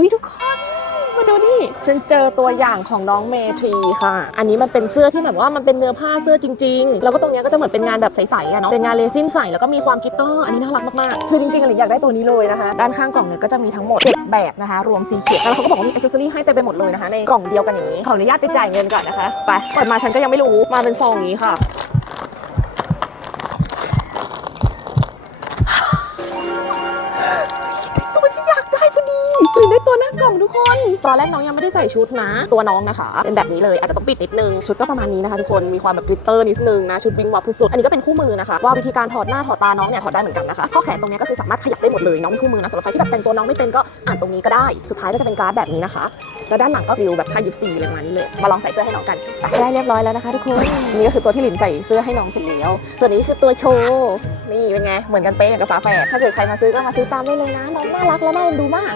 ฮ้ยทุกคนมาดูนี่ ฉันเจอตัวอย่างของน้องเมทรีค่ะ อันนี้มันเป็นเสื้อที่แบบว่ามันเป็นเนื้อผ้าเสื้อจริง ๆ แล้วก็ตรงเนี้ยก็จะเหมือนเป็นงานแบบใสๆอะเนาะ เป็นงานเลซินใสแล้วก็มีความกลิตเตอร์ อันนี้น่ารักมากๆ คือจริงๆอะหลิงอยากได้ตัวนี้เลยนะคะ ด้านข้างกล่องเนี่ยก็จะมีทั้งหมด 7 แบบนะคะ รวมสีเขียวแล้วเขาก็บอกว่ามีอิสเซอรี่ให้เต็มไปหมดเลยนะคะ ในกล่องเดียวกันอย่างนี้ ขออนุญาตไปจ่ายเงินก่อนนะคะ ไปเปิดมาฉันก็ยังไม่รู้ มาเป็นซองอย่างนี้ค่ะากล่องทุกคน ตอนแรกน้องยังไม่ได้ใส่ชุดนะ ตัวน้องนะคะ เป็นแบบนี้เลยอาจจะต้องปิดนิดนึง ชุดก็ประมาณนี้นะคะทุกคน มีความแบบกลิตเตอร์นิดนึงนะ ชุดวิงวับสุดๆ อันนี้ก็เป็นคู่มือนะคะ ว่าวิธีการถอดหน้าถอดตาน้องเนี่ยถอดได้เหมือนกันนะคะ ข้อแขนตรงนี้ก็คือสามารถขยับได้หมดเลย น้องมีคู่มือนะสำหรับใครที่แบบแต่งตัวน้องไม่เป็นก็อ่านตรงนี้ก็ได้ สุดท้ายก็จะเป็นการ์ดแบบนี้นะคะ แล้วด้านหลังก็ฟิลแบบผ้ายิปซีอะไรประมาณนี้เลย มาลองใส่เสื้อให้น้องกันไปได้เรียบร้อยแล้วนะคะ ทุกคน นี่ก็คือตัวที่หลินใส่เสื้อให้น้องเสร็จแล้ว ส่วนนี้คือตัวโชว์นี่เป็นไงเหมือนกันเป๊ะอย่างกับฝาแฝดถ้าเกิดใครมาซื้อก็มาซื้อตามได้เลยนะน้องน่ารักและน่าเอ็นดูมาก